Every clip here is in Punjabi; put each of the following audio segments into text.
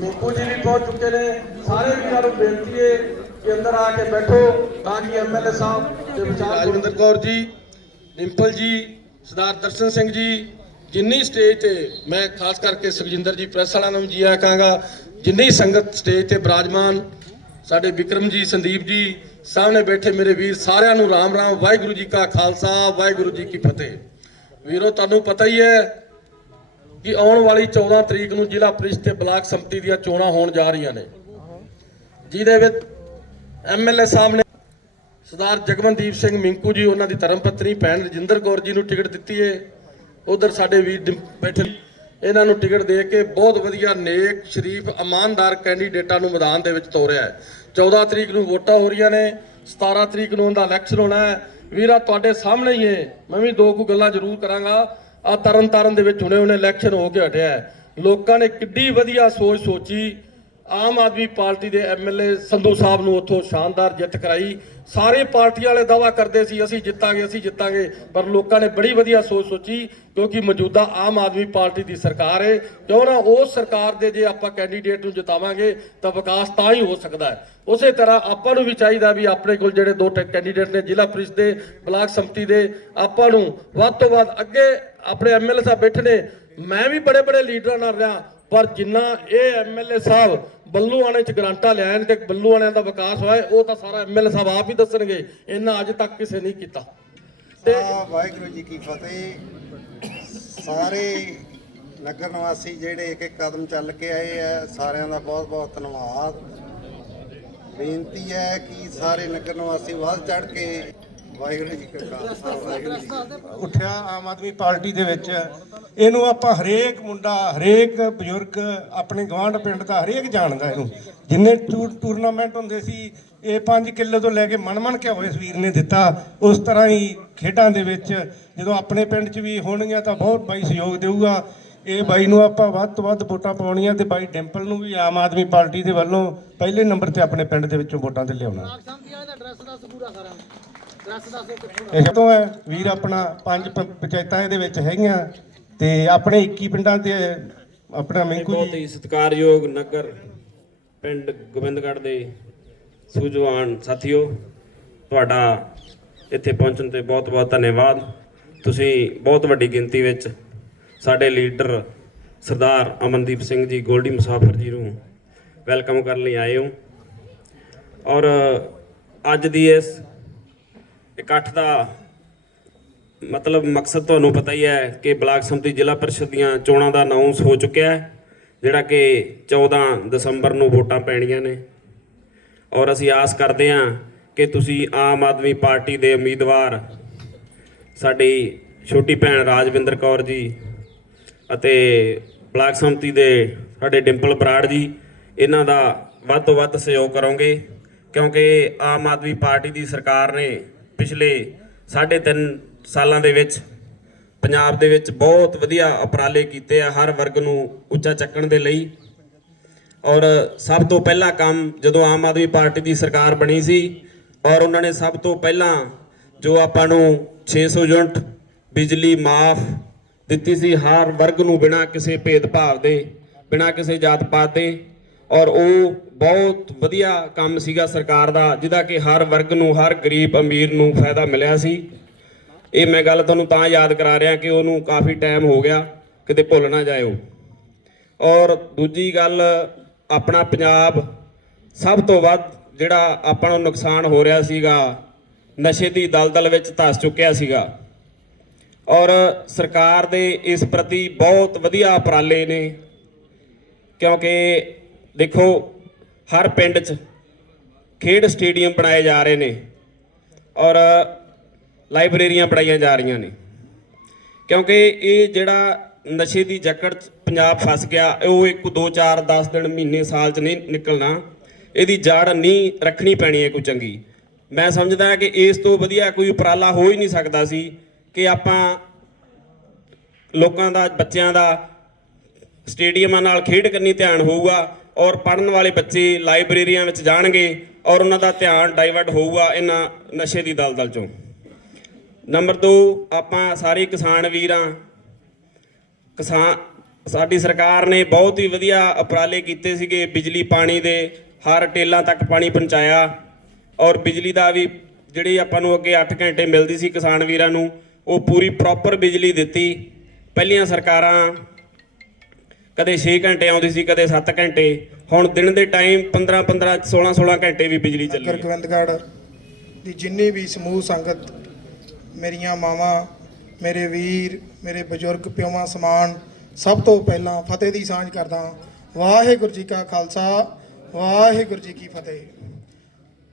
ਮਿੰਕੂ ਜੀ ਵੀ ਪਹੁੰਚ ਚੁੱਕੇ ਨੇ। ਸਾਰੇ ਵੀਰਾਂ ਨੂੰ ਬੇਨਤੀ ਹੈ ਕਿ ਅੰਦਰ ਆ ਕੇ ਬੈਠੋ ਤਾਂ ਕਿ ਐਮਐਲਏ ਸਾਹਿਬ ਤੇ ਵਿਚਾਰ ਰਾਜਵਿੰਦਰ ਕੌਰ ਜੀ ਡਿੰਪਲ ਜੀ, ਸਰਦਾਰ ਦਰਸ਼ਨ ਸਿੰਘ ਜੀ, ਜਿੰਨੀ ਸਟੇਜ ਤੇ ਮੈਂ ਖਾਸ ਕਰਕੇ ਸੁਖਜਿੰਦਰ ਜੀ ਪ੍ਰੈਸ ਵਾਲਿਆਂ ਨੂੰ ਜੀ ਆ ਕਹਾਂਗਾ, ਜਿੰਨੀ ਸੰਗਤ ਸਟੇਜ ਤੇ ਬਰਾਜਮਾਨ ਸਾਡੇ ਵਿਕਰਮ ਜੀ, ਸੰਦੀਪ ਜੀ, ਸਾਹਮਣੇ ਬੈਠੇ ਮੇਰੇ ਵੀਰ ਸਾਰਿਆਂ ਨੂੰ ਰਾਮ ਰਾਮ, ਵਾਹਿਗੁਰੂ ਜੀ ਕਾ ਖਾਲਸਾ, ਵਾਹਿਗੁਰੂ ਜੀ ਕੀ ਫਤਿਹ। ਵੀਰੋ, ਤੁਹਾਨੂੰ ਪਤਾ ਹੀ ਹੈ ਕਿ ਆਉਣ ਵਾਲੀ 14 ਤਰੀਕ ਨੂੰ ਜ਼ਿਲ੍ਹਾ ਪ੍ਰੀਸ਼ਦ ਤੇ ਬਲਾਕ ਸੰਮਤੀ ਦੀਆਂ ਚੋਣਾਂ ਹੋਣ ਜਾ ਰਹੀਆਂ ਨੇ। ਜਿਹਦੇ ਵਿੱਚ ਐਮਐਲਏ ਸਾਹਿਬ ਨੇ ਸਰਦਾਰ ਜਗਮਨਦੀਪ ਸਿੰਘ ਮਿੰਕੂ ਜੀ, ਉਹਨਾਂ ਦੀ ਧਰਮਪਤਨੀ ਭੈਣ ਰਜਿੰਦਰ ਕੌਰ ਜੀ ਨੂੰ ਟਿਕਟ ਦਿੱਤੀ ਏ। ਉਧਰ ਸਾਡੇ ਵੀਰ ਬੈਠੇ ਇਹਨਾਂ ਨੂੰ ਟਿਕਟ ਦੇ ਕੇ ਬਹੁਤ ਵਧੀਆ ਨੇਕ, ਸ਼ਰੀਫ, ਇਮਾਨਦਾਰ ਕੈਂਡੀਡੇਟਾਂ ਨੂੰ ਮੈਦਾਨ ਦੇ ਵਿੱਚ ਤੋਰਿਆ ਹੈ। 14 ਤਰੀਕ ਨੂੰ ਵੋਟਾਂ ਹੋ ਰਹੀਆਂ ਨੇ। 17 ਤਰੀਕ ਨੂੰ ਉਹਦਾ ਇਲੈਕਸ਼ਨ ਹੋਣਾ ਹੈ। ਵੀਰਾ, ਤੁਹਾਡੇ ਸਾਹਮਣੇ ਹੀ ਹੈ ਮੈਂ ਵੀ ਦੋ ਕੁ ਗੱਲਾਂ ਜ਼ਰੂਰ ਕਰਾਂਗਾ। ਆ ਤਰਨ ਤਾਰਨ ਦੇ ਵਿੱਚ ਹੁਣੇ ਹੁਣੇ ਇਲੈਕਸ਼ਨ ਹੋ ਕੇ ਹਟਿਆ ਲੋਕਾਂ ਨੇ ਕਿੱਡੀ ਵਧੀਆ ਸੋਚ ਸੋਚੀ। ਆਮ ਆਦਮੀ ਪਾਰਟੀ ਦੇ ਐਮਐਲਏ ਸੰਧੂ ਸਾਹਿਬ ਨੂੰ ਉੱਥੋਂ ਸ਼ਾਨਦਾਰ ਜਿੱਤ ਕਰਾਈ। ਸਾਰੇ ਪਾਰਟੀਆਂ ਵਾਲੇ ਦਾਵਾ ਕਰਦੇ ਸੀ, ਅਸੀਂ ਜਿੱਤਾਂਗੇ ਅਸੀਂ ਜਿੱਤਾਂਗੇ, ਪਰ ਲੋਕਾਂ ਨੇ ਬੜੀ ਵਧੀਆ ਸੋਚ ਸੋਚੀ, ਕਿਉਂਕਿ ਮੌਜੂਦਾ ਆਮ ਆਦਮੀ ਪਾਰਟੀ ਦੀ ਸਰਕਾਰ ਹੈ ਕਿਉਂ ਨਾ ਉਸ ਸਰਕਾਰ ਦੇ ਜੇ ਆਪਾਂ ਕੈਂਡੀਡੇਟ ਨੂੰ ਜਿਤਾਵਾਂਗੇ, ਤਾਂ ਵਿਕਾਸ ਤਾਂ ਹੀ ਹੋ ਸਕਦਾ ਹੈ। ਉਸੇ ਤਰ੍ਹਾਂ ਆਪਾਂ ਨੂੰ ਵੀ ਚਾਹੀਦਾ ਵੀ ਆਪਣੇ ਕੋਲ ਜਿਹੜੇ ਦੋ ਕੈਂਡੀਡੇਟ ਨੇ, ਜ਼ਿਲ੍ਹਾ ਪ੍ਰੀਸ਼ਦ ਦੇ, ਬਲਾਕ ਸੰਮਤੀ ਦੇ, ਆਪਾਂ ਨੂੰ ਵੱਧ ਤੋਂ ਵੱਧ ਅੱਗੇ ਆਪਣੇ ਐਮਐਲਏ ਸਾਹਿਬ ਬੈਠੇ ਨੇ। ਮੈਂ ਵੀ ਬੜੇ ਬੜੇ ਲੀਡਰਾਂ ਨਾਲ ਰਿਹਾ, ਪਰ ਜਿੰਨਾ ਇਹ ਐਮਐਲਏ ਸਾਹਿਬ ਬੱਲੂਆਣੇ ਚ ਗਰਾਂਟਾਂ ਲਿਆਣ ਤੇ ਬੱਲੂਆਣਿਆਂ ਦਾ ਵਿਕਾਸ ਹੋਇਆ, ਉਹ ਤਾਂ ਸਾਰਾ ਐਮਐਲਏ ਸਾਹਿਬ ਆਪ ਹੀ ਦੱਸਣਗੇ ਇਹਨਾਂ ਅੱਜ ਤੱਕ ਕਿਸੇ ਨਹੀਂ ਕੀਤਾ। ਤੇ ਵਾਹਿਗੁਰੂ ਜੀ ਕੀ ਫਤਿਹ। ਸਾਰੇ ਨਗਰ ਨਿਵਾਸੀ ਜਿਹੜੇ ਇੱਕ ਇੱਕ ਕਦਮ ਚੱਲ ਕੇ ਆਏ ਆ, ਸਾਰਿਆਂ ਦਾ ਬਹੁਤ ਬਹੁਤ ਧੰਨਵਾਦ। ਬੇਨਤੀ ਹੈ ਕਿ ਸਾਰੇ ਨਗਰ ਨਿਵਾਸੀ ਵੱਧ ਚੜ ਕੇ ਵਾਹਿਗੁਰੂ ਜੀ ਕਾ ਖਾਲਸਾ ਵਾਹਿਗੁਰੂ ਜੀ ਕੀ ਫਤਿਹ। ਉੱਠਿਆ ਆਮ ਆਦਮੀ ਪਾਰਟੀ ਦੇ ਵਿੱਚ। ਇਹਨੂੰ ਆਪਾਂ ਹਰੇਕ ਮੁੰਡਾ ਹਰੇਕ ਬਜ਼ੁਰਗ ਆਪਣੇ ਗਵਾਂਢ ਪਿੰਡ ਦਾ ਹਰੇਕ ਜਾਣਦਾ ਇਹਨੂੰ। ਜਿੰਨੇ ਟੂਰ- ਟੂਰਨਾਮੈਂਟ ਹੁੰਦੇ ਸੀ ਇਹ 5 ਕਿੱਲੋ ਤੋਂ ਲੈ ਕੇ ਮਨ-ਮਨ ਕੇ ਹੋਏ ਵੀਰ ਨੇ ਦਿੱਤਾ। ਉਸ ਤਰ੍ਹਾਂ ਹੀ ਖੇਡਾਂ ਦੇ ਵਿੱਚ ਜਦੋਂ ਆਪਣੇ ਪਿੰਡ 'ਚ ਵੀ ਹੋਣਗੀਆਂ ਤਾਂ ਬਹੁਤ ਬਾਈ ਸਹਿਯੋਗ ਦੇਊਗਾ। ਇਹ ਬਾਈ ਨੂੰ ਆਪਾਂ ਵੱਧ ਤੋਂ ਵੱਧ ਵੋਟਾਂ ਪਾਉਣੀਆਂ ਤੇ ਬਾਈ ਡਿੰਪਲ ਨੂੰ ਵੀ ਆਮ ਆਦਮੀ ਪਾਰਟੀ ਦੇ ਵੱਲੋਂ ਪਹਿਲੇ ਨੰਬਰ ਤੇ ਆਪਣੇ ਪਿੰਡ ਦੇ ਵਿੱਚੋਂ ਵੋਟਾਂ ਤੇ ਲਿਆਉਣਾ। ਇਹ ਤੋਂ ਹੈ ਵੀਰ ਆਪਣਾ ਪੰਜ ਪੰਚਾਇਤਾਂ ਇਹਦੇ ਵਿੱਚ ਹੈਗੀਆਂ ਤੇ ਆਪਣੇ 21 ਪਿੰਡਾਂ ਤੇ ਆਪਣਾ ਮਿੰਕੂ ਬਹੁਤ ਜੀ। ਹੀ ਸਤਿਕਾਰਯੋਗ ਨਗਰ ਪਿੰਡ ਗੋਬਿੰਦਗੜ੍ਹ ਦੇ ਸੂਝਵਾਨ ਸਾਥੀਓ ਤੁਹਾਡਾ ਇੱਥੇ ਪਹੁੰਚਣ ਤੇ ਬਹੁਤ-ਬਹੁਤ ਧੰਨਵਾਦ। ਤੁਸੀਂ ਬਹੁਤ ਵੱਡੀ ਗਿਣਤੀ ਵਿੱਚ ਸਾਡੇ ਲੀਡਰ ਸਰਦਾਰ ਅਮਨਦੀਪ ਸਿੰਘ ਜੀ ਗੋਲਡੀ ਮੁਸਾਫਰ ਜੀ ਨੂੰ ਵੈਲਕਮ ਕਰਨ ਲਈ ਆਏ ਹੋ। ਔਰ ਅੱਜ ਦੀ ਇਸ ਇਕੱਠ ਦਾ ਮਤਲਬ ਮਕਸਦ ਤੁਹਾਨੂੰ ਪਤਾ ਹੀ ਹੈ ਕਿ ਬਲਾਕ ਸੰਮਤੀ ਜ਼ਿਲ੍ਹਾ ਪਰਿਸ਼ਦ ਦੀਆਂ ਚੋਣਾਂ ਦਾ ਅਨਾਉਂਸ ਹੋ ਚੁੱਕਿਆ ਹੈ, ਜਿਹੜਾ ਕਿ 14 ਦਸੰਬਰ ਨੂੰ ਵੋਟਾਂ ਪੈਣੀਆਂ ਨੇ। ਔਰ ਅਸੀਂ ਆਸ ਕਰਦੇ ਹਾਂ ਕਿ ਤੁਸੀਂ ਆਮ ਆਦਮੀ ਪਾਰਟੀ ਦੇ ਉਮੀਦਵਾਰ, ਸਾਡੀ ਛੋਟੀ ਭੈਣ ਰਾਜਵਿੰਦਰ ਕੌਰ ਜੀ ਅਤੇ ਬਲਾਕ ਸੰਮਤੀ ਦੇ ਸਾਡੇ ਡਿੰਪਲ ਬਰਾੜ ਜੀ, ਇਹਨਾਂ ਦਾ ਵੱਧ ਤੋਂ ਵੱਧ ਸਹਿਯੋਗ ਕਰੋਗੇ, ਕਿਉਂਕਿ ਆਮ ਆਦਮੀ ਪਾਰਟੀ ਦੀ ਸਰਕਾਰ ਨੇ ਪਿਛਲੇ 3.5 ਸਾਲਾਂ ਦੇ ਵਿੱਚ ਪੰਜਾਬ ਦੇ ਵਿੱਚ ਬਹੁਤ ਵਧੀਆ ਉਪਰਾਲੇ ਕੀਤੇ ਆ ਹਰ ਵਰਗ ਨੂੰ ਉੱਚਾ ਚੱਕਣ ਦੇ ਲਈ। ਔਰ ਸਭ ਤੋਂ ਪਹਿਲਾ ਕੰਮ ਜਦੋਂ ਆਮ ਆਦਮੀ ਪਾਰਟੀ ਦੀ ਸਰਕਾਰ ਬਣੀ ਸੀ ਔਰ ਉਹਨਾਂ ਨੇ ਸਭ ਤੋਂ ਪਹਿਲਾਂ ਜੋ ਆਪਾਂ ਨੂੰ 600 ਯੂਨਿਟ ਬਿਜਲੀ ਮਾਫ ਦਿੱਤੀ ਸੀ ਹਰ ਵਰਗ ਨੂੰ ਬਿਨਾਂ ਕਿਸੇ ਭੇਦਭਾਵ ਦੇ, ਬਿਨਾਂ ਕਿਸੇ ਜਾਤ ਪਾਤ ਦੇ ਔਰ ਉਹ ਬਹੁਤ ਵਧੀਆ ਕੰਮ ਸੀਗਾ ਸਰਕਾਰ ਦਾ, ਜਿਹਦਾ ਕਿ ਹਰ ਵਰਗ ਨੂੰ, ਹਰ ਗਰੀਬ ਅਮੀਰ ਨੂੰ ਫਾਇਦਾ ਮਿਲਿਆ ਸੀ। ਇਹ ਮੈਂ ਗੱਲ ਤੁਹਾਨੂੰ ਤਾਂ ਯਾਦ ਕਰਾ ਰਿਹਾ ਕਿ ਉਹਨੂੰ ਕਾਫੀ ਟਾਈਮ ਹੋ ਗਿਆ, ਕਿਤੇ ਭੁੱਲ ਨਾ ਜਾਇਓ। ਔਰ ਦੂਜੀ ਗੱਲ, ਆਪਣਾ ਪੰਜਾਬ ਸਭ ਤੋਂ ਵੱਧ ਜਿਹੜਾ ਆਪਾਂ ਨੂੰ ਨੁਕਸਾਨ ਹੋ ਰਿਹਾ ਸੀਗਾ, ਨਸ਼ੇ ਦੀ ਦਲਦਲ ਵਿੱਚ ਧਸ ਚੁੱਕਿਆ ਸੀਗਾ। ਔਰ ਸਰਕਾਰ ਦੇ ਇਸ ਪ੍ਰਤੀ ਬਹੁਤ ਵਧੀਆ ਉਪਰਾਲੇ ਨੇ, ਕਿਉਂਕਿ ਦੇਖੋ ਹਰ ਪਿੰਡ 'ਚ ਖੇਡ ਸਟੇਡੀਅਮ ਬਣਾਏ ਜਾ ਰਹੇ ਨੇ ਔਰ ਲਾਇਬ੍ਰੇਰੀਆਂ ਬਣਾਈਆਂ ਜਾ ਰਹੀਆਂ ਨੇ। ਕਿਉਂਕਿ ਇਹ ਜਿਹੜਾ ਨਸ਼ੇ ਦੀ ਜਕੜ 'ਚ ਪੰਜਾਬ ਫਸ ਗਿਆ, ਉਹ ਇੱਕ 2 4 10 ਦਿਨ, ਮਹੀਨੇ, ਸਾਲ 'ਚ ਨਹੀਂ ਨਿਕਲਣਾ। ਇਹਦੀ ਜੜ ਨਹੀਂ ਰੱਖਣੀ ਪੈਣੀ ਹੈ ਕੋਈ ਚੰਗੀ। ਮੈਂ ਸਮਝਦਾ ਕਿ ਇਸ ਤੋਂ ਵਧੀਆ ਕੋਈ ਉਪਰਾਲਾ ਹੋ ਹੀ ਨਹੀਂ ਸਕਦਾ ਸੀ ਕਿ ਆਪਾਂ ਲੋਕਾਂ ਦਾ, ਬੱਚਿਆਂ ਦਾ ਸਟੇਡੀਅਮਾਂ ਨਾਲ ਖੇਡ ਕਰਨੀ ਧਿਆਨ ਹੋਊਗਾ। ਔਰ ਪੜਨ ਵਾਲੇ ਬੱਚੇ ਲਾਇਬ੍ਰੇਰੀਆਂ ਵਿੱਚ ਜਾਣਗੇ ਔਰ ਉਹਨਾਂ ਦਾ ਧਿਆਨ ਡਾਈਵਰਟ ਹੋਊਗਾ ਇਹਨਾਂ ਨਸ਼ੇ ਦੀ ਦਲਦਲ ਚੋਂ। ਨੰਬਰ 2 ਆਪਾਂ ਸਾਰੇ ਕਿਸਾਨ ਵੀਰਾਂ ਕਿਸਾਨ, ਸਾਡੀ ਸਰਕਾਰ ਨੇ ਬਹੁਤ ਹੀ ਵਧੀਆ ਉਪਰਾਲੇ ਕੀਤੇ ਸੀਗੇ ਬਿਜਲੀ ਪਾਣੀ ਦੇ, ਹਰ ਟੇਲਾਂ ਤੱਕ ਪਾਣੀ ਪਹੁੰਚਾਇਆ। ਔਰ ਬਿਜਲੀ ਦਾ ਵੀ ਜਿਹੜੀ ਆਪਾਂ ਨੂੰ ਅੱਗੇ 8 ਘੰਟੇ ਮਿਲਦੀ ਸੀ ਕਿਸਾਨ ਵੀਰਾਂ ਨੂੰ, ਉਹ ਪੂਰੀ ਪ੍ਰੋਪਰ ਬਿਜਲੀ ਦਿੱਤੀ। ਪਹਿਲੀਆਂ ਸਰਕਾਰਾਂ ਕਦੇ 6 ਘੰਟੇ ਆਉਂਦੀ ਸੀ ਕਦੇ 7 ਘੰਟੇ। ਹੁਣ ਦਿਨ ਦੇ ਟਾਈਮ 15 15 16 16 ਘੰਟੇ ਵੀ ਬਿਜਲੀ ਚੱਲੀ ਹੈ। ਗੋਬਿੰਦਗੜ੍ਹ ਦੀ ਜਿੰਨੀ ਵੀ ਸਮੂਹ ਸੰਗਤ ਮੇਰੀਆਂ ਮਾਵਾਂ ਮੇਰੇ ਵੀਰ ਮੇਰੇ ਬਜ਼ੁਰਗ ਪਿਓਾਂ ਸਮਾਨ ਸਭ ਤੋਂ ਪਹਿਲਾਂ ਫਤਿਹ ਦੀ ਸਾਂਝ ਕਰਦਾ ਵਾਹਿਗੁਰੂ ਜੀ ਕਾ ਖਾਲਸਾ ਵਾਹਿਗੁਰੂ ਜੀ ਕੀ ਫਤਿਹ।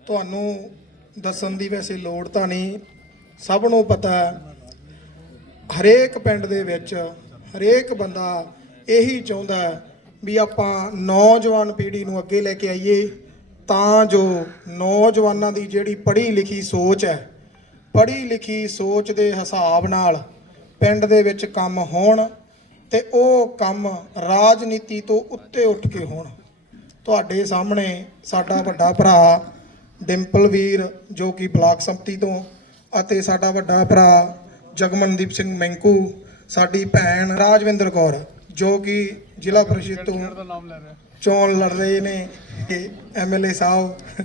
ਤੁਹਾਨੂੰ ਦੱਸਣ ਦੀ ਵੈਸੇ ਲੋੜ ਤਾਂ ਨਹੀਂ ਸਭ ਨੂੰ ਪਤਾ ਹੈ ਹਰੇਕ ਪਿੰਡ ਦੇ ਵਿੱਚ ਹਰੇਕ ਬੰਦਾ ਇਹੀ ਚਾਹੁੰਦਾ ਵੀ ਆਪਾਂ ਨੌਜਵਾਨ ਪੀੜ੍ਹੀ ਨੂੰ ਅੱਗੇ ਲੈ ਕੇ ਆਈਏ, ਤਾਂ ਜੋ ਨੌਜਵਾਨਾਂ ਦੀ ਜਿਹੜੀ ਪੜ੍ਹੀ ਲਿਖੀ ਸੋਚ ਹੈ ਪੜ੍ਹੀ ਲਿਖੀ ਸੋਚ ਦੇ ਹਿਸਾਬ ਨਾਲ ਪਿੰਡ ਦੇ ਵਿੱਚ ਕੰਮ ਹੋਣ ਤੇ ਉਹ ਕੰਮ ਰਾਜਨੀਤੀ ਤੋਂ ਉੱਤੇ ਉੱਠ ਕੇ ਹੋਣ। ਤੁਹਾਡੇ ਸਾਹਮਣੇ ਸਾਡਾ ਵੱਡਾ ਭਰਾ ਡਿੰਪਲ ਵੀਰ ਜੋ ਕਿ ਬਲਾਕ ਸੰਪਤੀ ਤੋਂ ਅਤੇ ਸਾਡਾ ਵੱਡਾ ਭਰਾ ਜਗਮਨਦੀਪ ਸਿੰਘ ਮੈਂਕੂ, ਸਾਡੀ ਭੈਣ ਰਾਜਵਿੰਦਰ ਕੌਰ ਜੋ ਕਿ ਜ਼ਿਲ੍ਹਾ ਪ੍ਰੀਸ਼ਦ ਤੋਂ ਚੋਣ ਲੜ ਰਹੇ ਨੇ ਐਮਐਲਏ ਸਾਹਿਬ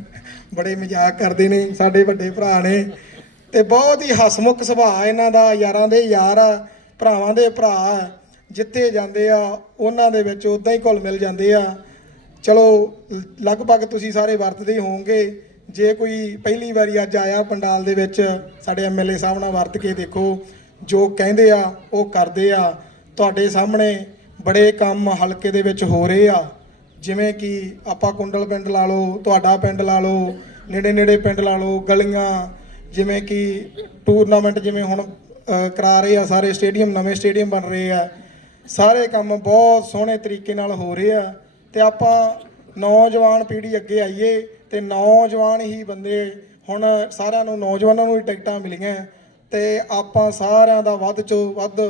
ਬੜੇ ਮਜ਼ਾਕ ਕਰਦੇ ਨੇ ਸਾਡੇ ਵੱਡੇ ਭਰਾ ਨੇ। ਤੇ ਬਹੁਤ ਹੀ ਹਸਮੁਖ ਸੁਭਾਅ ਇਹਨਾਂ ਦਾ ਯਾਰਾਂ ਦੇ ਯਾਰ ਆ ਭਰਾਵਾਂ ਦੇ ਭਰਾ। ਜਿੱਥੇ ਜਾਂਦੇ ਆ ਉਹਨਾਂ ਦੇ ਵਿੱਚ ਉਦਾਂ ਹੀ ਘੁਲ ਮਿਲ ਜਾਂਦੇ ਆ। ਚਲੋ ਲਗਭਗ ਤੁਸੀਂ ਸਾਰੇ ਵਰਤਦੇ ਹੋਵੋਗੇ। ਜੇ ਕੋਈ ਪਹਿਲੀ ਵਾਰੀ ਅੱਜ ਆਇਆ ਪੰਡਾਲ ਦੇ ਵਿੱਚ ਸਾਡੇ ਐਮਐਲਏ ਸਾਹਿਬ ਨਾਲ ਵਰਤ ਕੇ ਦੇਖੋ ਜੋ ਕਹਿੰਦੇ ਆ ਉਹ ਕਰਦੇ ਆ। ਤੁਹਾਡੇ ਸਾਹਮਣੇ ਬੜੇ ਕੰਮ ਹਲਕੇ ਦੇ ਵਿੱਚ ਹੋ ਰਹੇ ਆ, ਜਿਵੇਂ ਕਿ ਆਪਾਂ ਕੁੰਡਲ ਪਿੰਡ ਲਾ ਲਓ, ਤੁਹਾਡਾ ਪਿੰਡ ਲਾ ਲਓ ਨੇੜੇ ਨੇੜੇ ਪਿੰਡ ਲਾ ਲਓ, ਗਲੀਆਂ, ਜਿਵੇਂ ਕਿ ਟੂਰਨਾਮੈਂਟ ਜਿਵੇਂ ਹੁਣ ਕਰਾ ਰਹੇ ਆ, ਸਾਰੇ ਸਟੇਡੀਅਮ, ਨਵੇਂ ਸਟੇਡੀਅਮ ਬਣ ਰਹੇ ਆ। ਸਾਰੇ ਕੰਮ ਬਹੁਤ ਸੋਹਣੇ ਤਰੀਕੇ ਨਾਲ ਹੋ ਰਹੇ ਆ ਤੇ ਆਪਾਂ ਨੌਜਵਾਨ ਪੀੜ੍ਹੀ ਅੱਗੇ ਆਈਏ ਤੇ ਨੌਜਵਾਨ ਹੀ ਬੰਦੇ ਹੁਣ ਸਾਰਿਆਂ ਨੂੰ, ਨੌਜਵਾਨਾਂ ਨੂੰ ਹੀ ਟਿਕਟਾਂ ਮਿਲੀਆਂ ਤੇ ਆਪਾਂ ਸਾਰਿਆਂ ਦਾ ਵੱਧ ਚੋਂ ਵੱਧ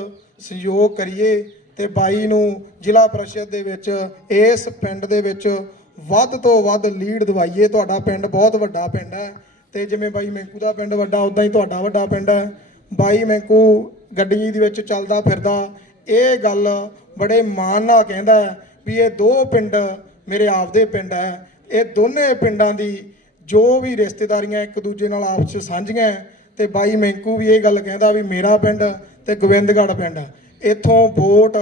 ਸਹਿਯੋਗ ਕਰੀਏ। ਤੇ ਬਾਈ ਨੂੰ ਜ਼ਿਲ੍ਹਾ ਪ੍ਰੀਸ਼ਦ ਦੇ ਵਿੱਚ, ਇਸ ਪਿੰਡ ਦੇ ਵਿੱਚ ਵੱਧ ਤੋਂ ਵੱਧ ਲੀਡ ਦਵਾਈਏ। ਤੁਹਾਡਾ ਪਿੰਡ ਬਹੁਤ ਵੱਡਾ ਪਿੰਡ ਹੈ ਤੇ ਜਿਵੇਂ ਬਾਈ ਮੈਂਕੂ ਦਾ ਪਿੰਡ ਵੱਡਾ ਉਦਾਂ ਹੀ ਤੁਹਾਡਾ ਵੱਡਾ ਪਿੰਡ ਹੈ। ਬਾਈ ਮੈਂਕੂ ਗੱਡੀ ਦੇ ਵਿੱਚ ਚੱਲਦਾ ਫਿਰਦਾ, ਇਹ ਗੱਲ ਬੜੇ ਮਾਣ ਨਾਲ ਕਹਿੰਦਾ ਹੈ ਵੀ ਇਹ ਦੋ ਪਿੰਡ ਮੇਰੇ ਆਪਦੇ ਪਿੰਡ ਹੈ। ਇਹ ਦੋਨੇ ਪਿੰਡਾਂ ਦੀ ਜੋ ਵੀ ਰਿਸ਼ਤੇਦਾਰੀਆਂ ਇੱਕ ਦੂਜੇ ਨਾਲ ਆਪਸ ਵਿੱਚ ਸਾਂਝੀਆਂ ਹੈ ਤੇ ਬਾਈ ਮੈਂਕੂ ਵੀ ਇਹ ਗੱਲ ਕਹਿੰਦਾ ਵੀ ਮੇਰਾ ਪਿੰਡ ਤੇ ਗੋਬਿੰਦਗੜ੍ਹ ਪਿੰਡ ਇੱਥੋਂ ਵੋਟ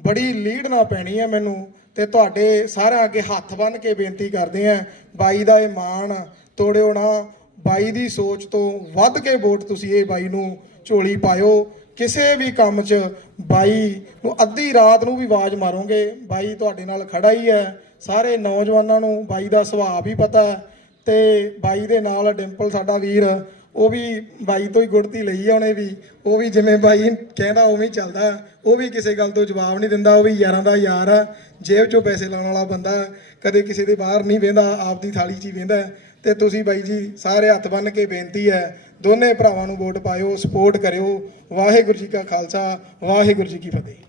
ਬੜੀ ਲੀਡ ਨਾ ਪੈਣੀ ਹੈ ਮੈਨੂੰ ਤੇ ਤੁਹਾਡੇ ਸਾਰਿਆਂ ਅੱਗੇ ਹੱਥ ਬੰਨ੍ਹ ਕੇ ਬੇਨਤੀ ਕਰਦੇ ਆਂ ਬਾਈ ਦਾ ਇਹ ਮਾਣ ਤੋੜਿਓ ਨਾ। ਬਾਈ ਦੀ ਸੋਚ ਤੋਂ ਵੱਧ ਕੇ ਵੋਟ ਤੁਸੀਂ ਇਹ ਬਾਈ ਨੂੰ ਝੋਲੀ ਪਾਇਓ। ਕਿਸੇ ਵੀ ਕੰਮ 'ਚ ਬਾਈ ਨੂੰ ਅੱਧੀ ਰਾਤ ਨੂੰ ਵੀ ਆਵਾਜ਼ ਮਾਰੋਗੇ, ਬਾਈ ਤੁਹਾਡੇ ਨਾਲ ਖੜਾ ਹੀ ਹੈ। ਸਾਰੇ ਨੌਜਵਾਨਾਂ ਨੂੰ ਬਾਈ ਦਾ ਸੁਭਾਅ ਵੀ ਪਤਾ ਹੈ ਤੇ ਬਾਈ ਦੇ ਨਾਲ ਡਿੰਪਲ ਸਾਡਾ ਵੀਰ ਉਹ ਵੀ ਬਾਈ ਤੋਂ ਹੀ ਗੁੜਤੀ ਲਈ ਆ ਉਹਨੇ ਵੀ, ਉਹ ਵੀ ਜਿਵੇਂ ਬਾਈ ਕਹਿੰਦਾ ਉਵੇਂ ਹੀ ਚੱਲਦਾ। ਉਹ ਵੀ ਕਿਸੇ ਗੱਲ ਤੋਂ ਜਵਾਬ ਨਹੀਂ ਦਿੰਦਾ, ਉਹ ਵੀ ਯਾਰਾਂ ਦਾ ਯਾਰ ਆ। ਜੇਬ 'ਚੋਂ ਪੈਸੇ ਲਾਉਣ ਵਾਲਾ ਬੰਦਾ ਕਦੇ ਕਿਸੇ ਦੇ ਬਾਹਰ ਨਹੀਂ ਵੇਂਦਾ, ਆਪਦੀ ਥਾਲੀ 'ਚ ਹੀ ਵੇਂਦਾ। ਤੇ ਤੁਸੀਂ ਬਾਈ ਜੀ ਸਾਰੇ ਹੱਥ ਬੰਨ੍ਹ ਕੇ ਬੇਨਤੀ ਹੈ, ਦੋਨੇ ਭਰਾਵਾਂ ਨੂੰ ਵੋਟ ਪਾਇਓ, ਸਪੋਰਟ ਕਰਿਓ। ਵਾਹਿਗੁਰੂ ਜੀ ਕਾ ਖਾਲਸਾ, ਵਾਹਿਗੁਰੂ ਜੀ ਕੀ ਫਤਿਹ।